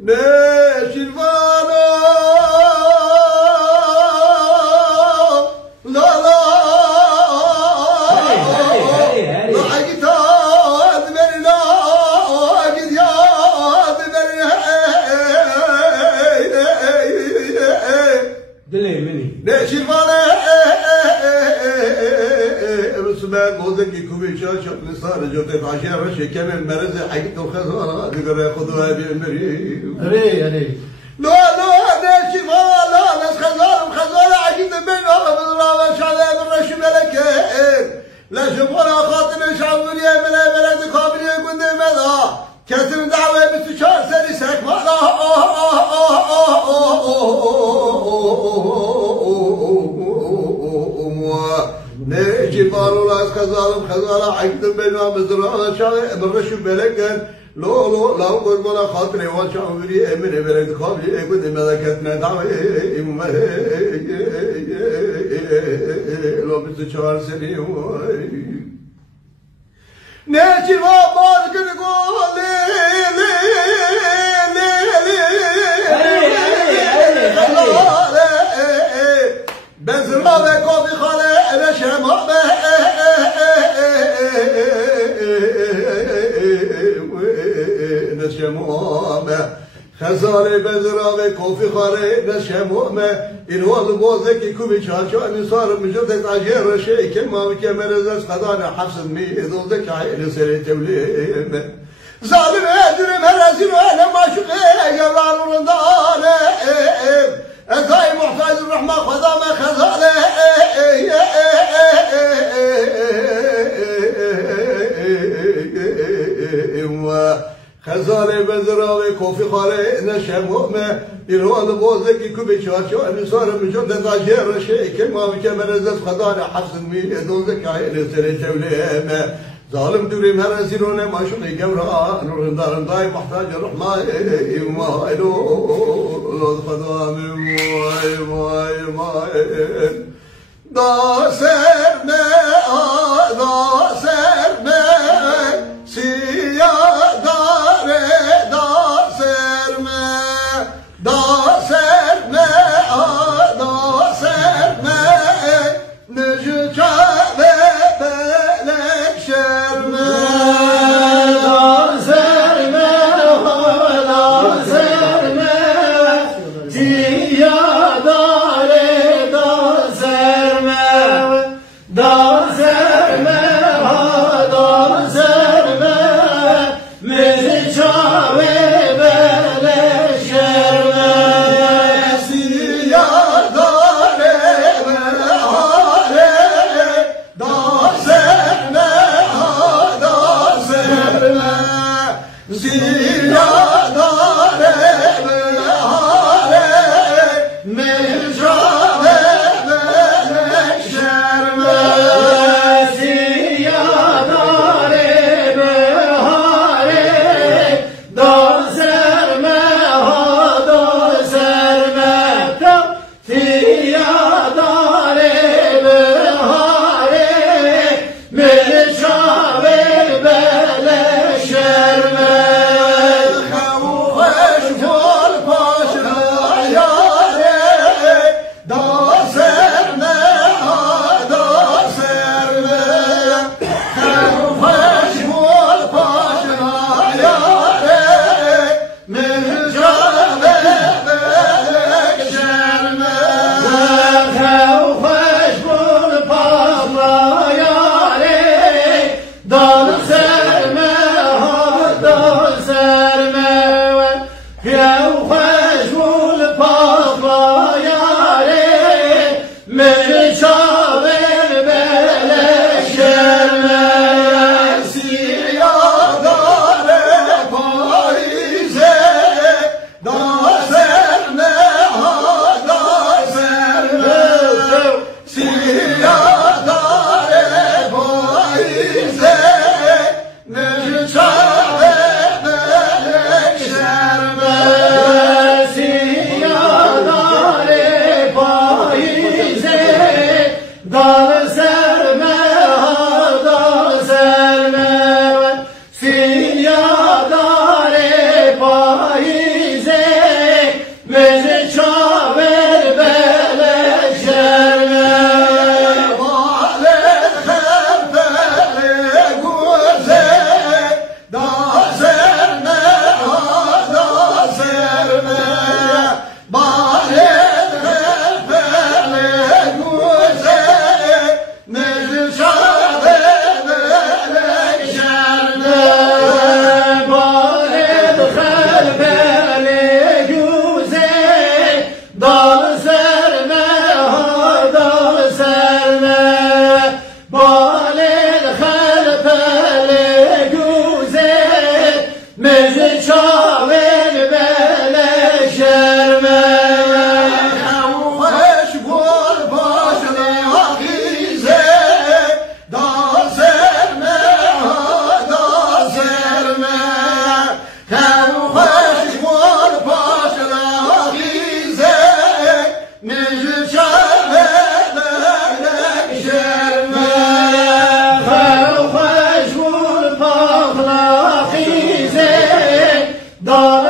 نشیروانو لا لا لا اگه تاد بری لا اگه یاد بری دلی منی نشیروانه رسومات موزکی کوبی شاش نصار جوته عشان رش كمان مرز حقيقة وخزانة تقدر ياخذوها بأمري اري لا لا نشي ما لا ناس خزانة عقيدة منهم بالله شعبي بالرش ملكين لا شوفونا خاطر شعبي من بلد كامل يقول ماذا كثر دعوة بتشار سريسك ما لا نجي بارو راس خزانة عقد بيننا مزرعة شاي بالرش بلكن لو قربنا خاطري وشاوري من بلد خابي قد ملكتنا دعوة لو بتشار سني نجي بارك نقول بزرعة كوفي خالي أنا شمامة نشمامة خزانة بزرعة كوفي خالي نشمامة إن والله موزكي كومي شاشاني صار مجرد عجير شيء كلمة وكمل زاز خدانا حفص الميدو ذك عيني سري توليم ظالم أدري مرازين وأنا ما شقي يبران ورندانة أنتاي محتاج الرحمة خذا ما خزانة خزانة بزراوي كوفي خالي نشمومة الوالد بوزكي كوبي شاشو أني صار مجرد عجير شيء كلمة وكمل زاز خدانا حفص المية دوزك عيني سري توليمة ظالم دوري مرزينونا ما شقي قمرا نور داي محتاج الرحمة ما إلو خدامي ماي دا سرمه سيا داره دا سرمه نجكا بلك شرمه دار